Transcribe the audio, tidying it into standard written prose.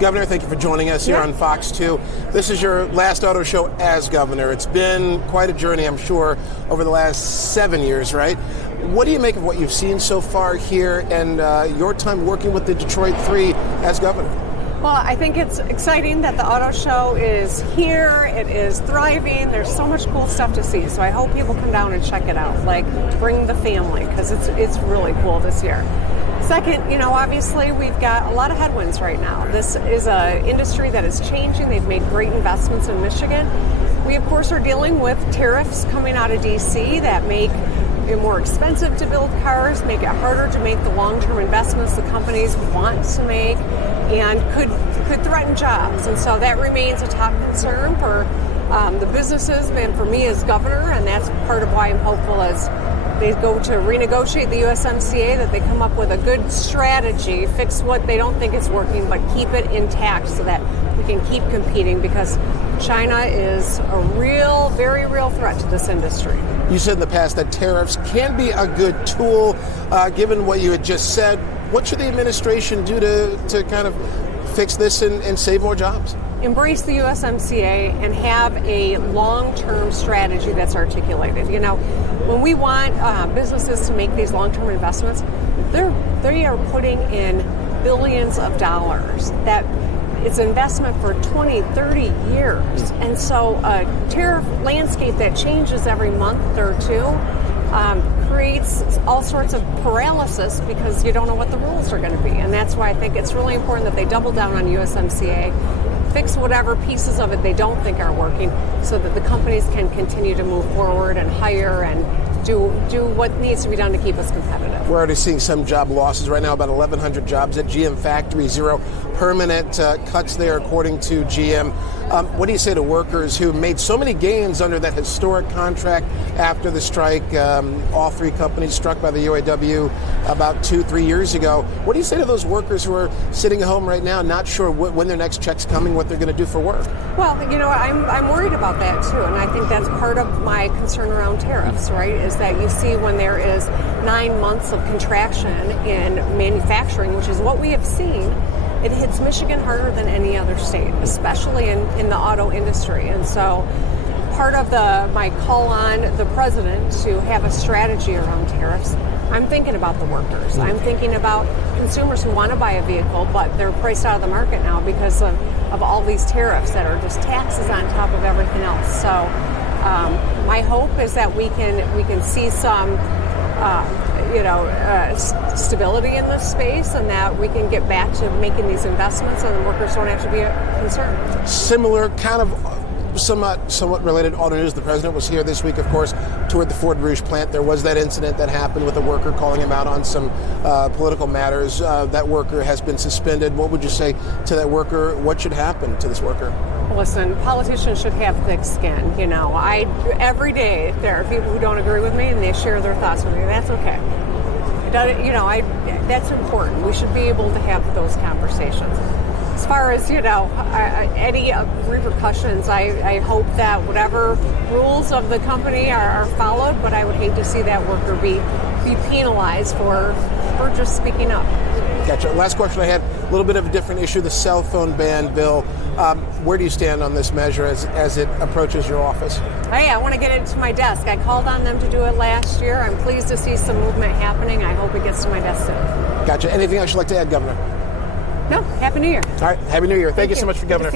Governor, thank you for joining us here on Fox 2. This is your last auto show as governor. It's been quite a journey, I'm sure, over the last 7 years, right? What do you make of what you've seen so far here and your time working with the Detroit 3 as governor? Well, I think it's exciting that the auto show is here. It is thriving. There's so much cool stuff to see. So I hope people come down and check it out. Like, bring the family, because it's really cool this year. Second, obviously we've got a lot of headwinds right now. This is an industry that is changing. They've made great investments in Michigan. We, of course, are dealing with tariffs coming out of D.C. that make it more expensive to build cars, make it harder to make the long-term investments the companies want to make, and could threaten jobs. And so that remains a top concern for the businesses and for me as governor, and that's part of why I'm hopeful as they go to renegotiate the USMCA, that they come up with a good strategy, fix what they don't think is working, but keep it intact so that we can keep competing, because China is a real, very real threat to this industry. You said in the past that tariffs can be a good tool. Given what you had just said, what should the administration do to kind of fix this and save more jobs? Embrace the USMCA and have a long-term strategy that's articulated. When we want businesses to make these long-term investments, they are putting in billions of dollars. That it's investment for 20, 30 years. And so a tariff landscape that changes every month or two creates all sorts of paralysis because you don't know what the rules are going to be. And that's why I think it's really important that they double down on USMCA, fix whatever pieces of it they don't think are working, so that the companies can continue to move forward and hire and do what needs to be done to keep us competitive. We're already seeing some job losses right now, about 1,100 jobs at GM factory, 0 permanent cuts there, according to GM. What do you say to workers who made so many gains under that historic contract after the strike? All 3 companies struck by the UAW about 2-3 years ago. What do you say to those workers who are sitting at home right now, not sure when their next check's coming, what they're going to do for work? Well, I'm worried about that too, and I think that's part of my concern around tariffs, right? Is that you see when there is 9 months of contraction in manufacturing, which is what we have seen, it hits Michigan harder than any other state, especially in the auto industry. And so part of my call on the president to have a strategy around tariffs, I'm thinking about the workers. I'm thinking about consumers who want to buy a vehicle, but they're priced out of the market now because of all these tariffs that are just taxes on top of everything else. So my hope is that we can see some stability in this space, and that we can get back to making these investments and the workers don't have to be concerned. Similar kind of somewhat related auto news. The president was here this week, of course, toured the Ford Rouge plant. There was that incident that happened with a worker calling him out on some political matters. That worker has been suspended. What would you say to that worker? What should happen to this worker? Listen, politicians should have thick skin. Every day there are people who don't agree with me and they share their thoughts with me. That's okay. That's important. We should be able to have those conversations. As far as, any repercussions, I hope that whatever rules of the company are followed, but I would hate to see that worker be penalized for just speaking up. Gotcha. Last question I had, a little bit of a different issue, the cell phone ban bill. Where do you stand on this measure as it approaches your office? Hey, I want to get it to my desk. I called on them to do it last year. I'm pleased to see some movement happening. I hope it gets to my desk soon. Gotcha. Anything else you'd like to add, Governor? No. Happy New Year. All right. Happy New Year. Thank you so much for Governor.